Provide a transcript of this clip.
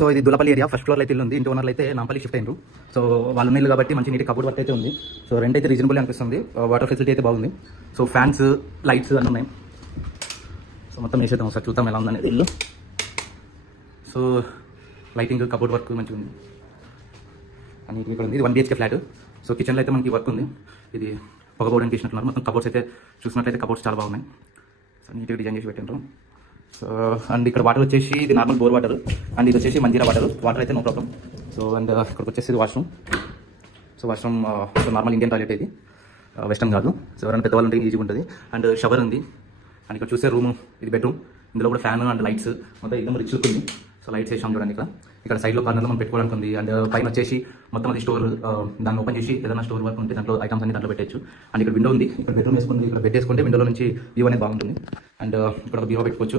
So ఇది Dulapally area, first floor అయితే ఇల్లు ఉంది. ఇంటి ఓనర్లు అయితే నాంపల్లి షిఫ్ట్ అయ్యారు. సో వాళ్ళు ఇల్లు కాబట్టి మంచి నీటి కబోర్డ్ వర్క్ అయితే ఉంది. సో రెంట్ అయితే రీజనబుల్ అనిపిస్తుంది. వాటర్ ఫెసిలిటీ అయితే బాగుంది. సో ఫ్యాన్స్, లైట్స్ అన్నీ ఉన్నాయి. సో మొత్తం వేసేద్దాం ఒకసారి, చూద్దాం ఎలా ఉందనేది ఇల్లు. సో లైటింగ్, కబోర్డ్ వర్క్ మంచిగా ఉంది అని ఇక్కడ ఉంది. ఇది 1 BHK ఫ్లాట్. సో కిచెన్లో అయితే మనకి వర్క్ ఉంది. ఇది పొగబోర్డని తీసినట్టున్నారు. మొత్తం కబోర్డ్స్ అయితే చూసినట్లయితే కబోర్డ్స్ చాలా బాగున్నాయి. సో నీట్గా డిజైన్ చేసి పెట్టిండ్రు. సో అండ్ ఇక్కడ వాటర్ వచ్చేసి ఇది నార్మల్ బోర్ వాటర్, అండ్ ఇది వచ్చేసి మంజీరా వాటర్ అయితే నో ప్రాబ్లం. సో అండ్ ఇక్కడికి వచ్చేసి washroom. So washroom normal Indian toilet ఇది, వెస్టర్న్ కాదు. సో ఎవరైనా పెద్దవాళ్ళు ఉంటే ఈజీగా ఉంటుంది. అండ్ షవర్ ఉంది. అండ్ ఇక్కడ చూసే రూమ్, ఇది బెడ్రూమ్. ఇందులో కూడా ఫ్యాన్ అండ్ లైట్స్ మొత్తం एकदम రిచ్ లుక్ ఉంది. సో లైట్స్ వేసాం చూడండి. ఇక్కడ సైడ్లో కార్నర్లో మనం పెట్టుకోవడానికి ఉంది. అండ్ పైన వచ్చేసి మొత్తం అది స్టోర్, దాన్ని ఓపెన్ చేసి ఏదైనా స్టోర్ వర్క్ ఉంటే దాంట్లో ఐటమ్స్ అన్ని దాంట్లో పెట్టచ్చు. అండ్ ఇక్కడ విండో ఉంది. ఇక్కడ బెడ్రూమ్ వేసుకుంది. ఇక్కడ బెడ్ వేసుకుంటే విండోలో నుంచి వ్యూ అనేది బాగుంటుంది. అండ్ ఇక్కడ ఒక బీరో పెట్టుకోవచ్చు.